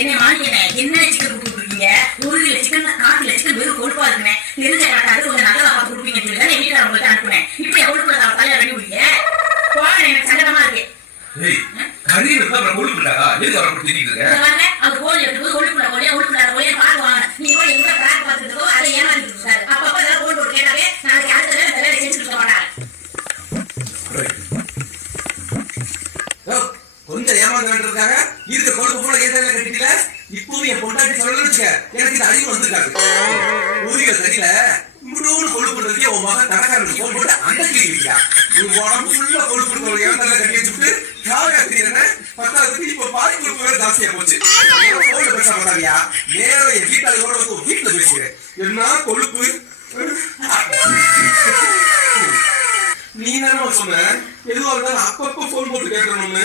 என்ன மாணிக்கனே, என்ன சிக்கன் கொடுத்துருக்கீங்க? 1 கிலோ சிக்கன் 4 கிலோ சிக்கன் வெறும் கொழுப்பா இருக்குமே. தெரிஞ்ச கட்டாது கொஞ்சம் நல்லதா பார்த்து கொடுப்பீங்கன்னு சொல்லி தான் வீட்டுல உங்களுக்கு அனுப்புனேன். இப்படி கொழுப்புல தலையில வெட்டி விடுங்க. போன எனக்கு சங்கடமா இருக்கு. கறி இருந்தா அப்புறம் கொழுப்புட்டாரா? எதுக்கு அவரை திட்டிட்டு இருக்க? அது கோழி எடுத்து கொழுப்புல கோழியா ஒழுப்புல கோழியா பார்த்து வாங்க. நீ கூட எங்க பிராக் பார்த்துட்டு அதை ஏமாத்திட்டு இருக்காரு. அப்பப்ப ஏதாவது கோல் போட்டு கேட்டாவே நாளைக்கு அடுத்த வேலை செஞ்சுட்டு மாட்டாங்க. கொஞ்சம் ஏமாந்து இருக்காங்க. இருக்க கொழுப்பு போல ஏதாவது கட்டிக்கல. இப்பவும் என் பொண்டாட்டி சொல்லணும்னு எனக்கு இது அதிகம் வந்திருக்காரு. ஊதிய சரியில இவ்வளவு கொழுப்பு இருக்கே உன் மகன் கடைக்காரனுக்கு போன் போட்டு அந்த கிளிக்கா நீ உடம்பு ஃபுல்லா கொழுப்பு ஏமாந்தால கட்டி வச்சுட்டு காவகா தெரியுறேன்னு 10வது இப்ப பாதி கொழுப்பு வேற ஜாஸ்தியா போச்சு. போன் பேச மாட்டாரியா? நேரம் என் வீட்டாளோட வந்து வீட்டுல பேசுகிறேன். என்ன கொழுப்பு நீ தானே சொன்ன எதுவாக இருந்தாலும் அப்பப்ப போன் போட்டு கேட்கணும்னு.